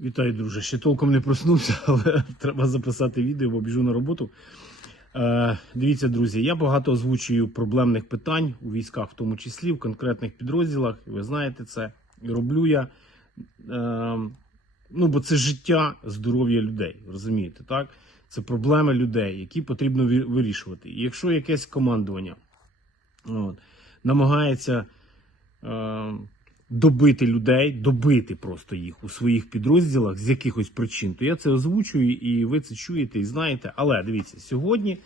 Вітаю, друже. Ще толком не проснувся, але треба записати відео, бо біжу на роботу. Е, дивіться, друзі, я багато озвучую проблемних питань у військах, в тому числі в конкретних підрозділах. І ви знаєте це. І роблю я. Е, ну, бо це життя, здоров'я людей. Розумієте, так? Це проблеми людей, які потрібно вирішувати. І якщо якесь командування от, намагається. Е, добити людей, добити просто їх у своїх підрозділах з якихось причин, то я це озвучую, і ви це чуєте і знаєте. Але дивіться, сьогодні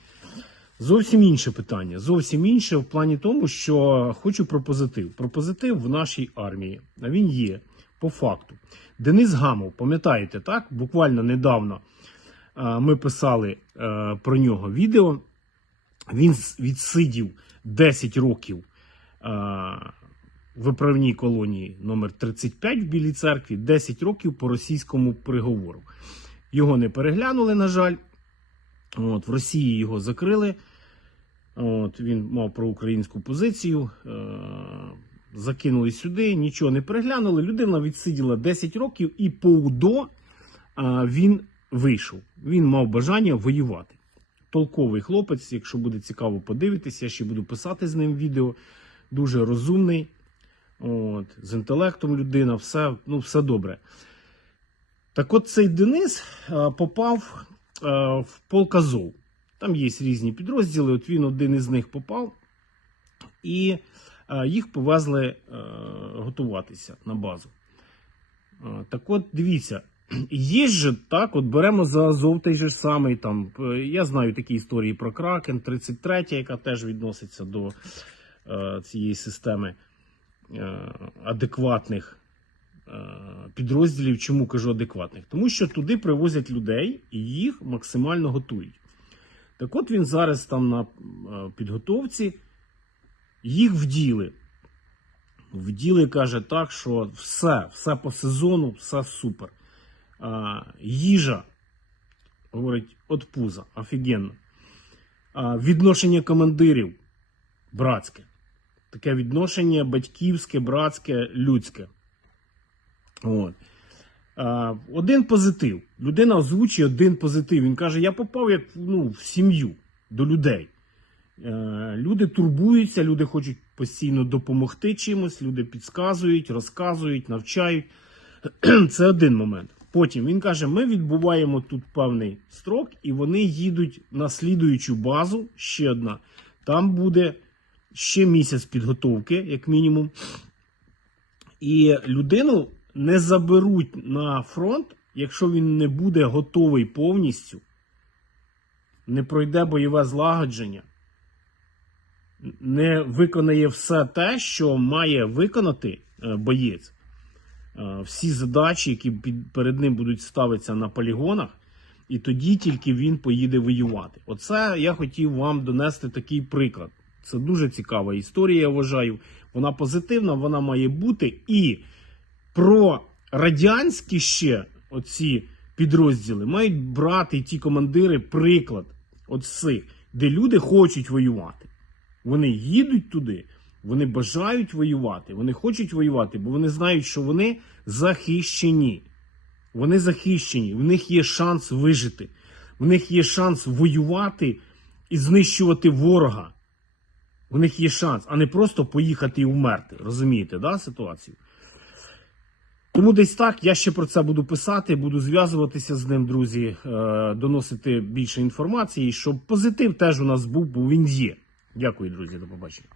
зовсім інше питання. Зовсім інше в плані тому, що хочу про позитив. Про позитив в нашій армії. А він є по факту. Денис Гамов, пам'ятаєте, так? Буквально недавно е, ми писали е, про нього відео. Він відсидів 10 років. Виправній колонії номер 35 в Білій церкві 10 років по російському приговору. Його не переглянули, на жаль. От, в Росії його закрили. От, він мав проукраїнську позицію. Е- закинули сюди, нічого не переглянули. Людина відсиділа 10 років, і по УДО е- він вийшов. Він мав бажання воювати. Толковий хлопець, якщо буде цікаво подивитися, я ще буду писати з ним відео. Дуже розумний, От, з інтелектом людина, все, ну, все добре. Так от цей Денис е, попав е, в полк Азов. Там є різні підрозділи, от він один із них попав, і е, їх повезли готуватися на базу. Так от, дивіться, є же так, от беремо за Азов той же самий. Там, я знаю такі історії про Кракен, 33, яка теж відноситься до е, цієї системи адекватних е, підрозділів. Чому кажу адекватних? Тому що туди привозять людей і їх максимально готують. Так от він зараз там на е, підготовці, їх вділи. Вділи, каже так, що все, все по сезону, все супер. А, їжа, говорить, от пуза, офігенно. А, відношення командирів братське. Таке відношення батьківське, братське, людське. От. Один позитив. Людина озвучує один позитив. Він каже: я попав як ну, в сім'ю до людей. Е, Люди турбуються, люди хочуть постійно допомогти чимось, люди підказують, розказують, навчають. Це один момент. Потім він каже: ми відбуваємо тут певний строк, і вони їдуть на слідуючу базу. Ще одна. Там буде ще місяць підготовки, як мінімум. І людину не заберуть на фронт, якщо він не буде готовий повністю, не пройде бойове злагодження, не виконає все те, що має виконати е, боєць. Е, Всі задачі, які перед ним будуть ставитися на полігонах, і тоді тільки він поїде воювати. Оце я хотів вам донести такий приклад. Це дуже цікава історія, я вважаю. Вона позитивна, вона має бути. І про радянські ще оці підрозділи мають брати ті командири приклад от цих, де люди хочуть воювати. Вони їдуть туди, вони бажають воювати, вони хочуть воювати, бо вони знають, що вони захищені. Вони захищені, в них є шанс вижити, в них є шанс воювати і знищувати ворога. У них є шанс, а не просто поїхати і вмерти. Розумієте, да, ситуацію? Тому десь так, я ще про це буду писати, буду зв'язуватися з ним, друзі, е, доносити більше інформації, щоб позитив теж у нас був, бо він є. Дякую, друзі, до побачення.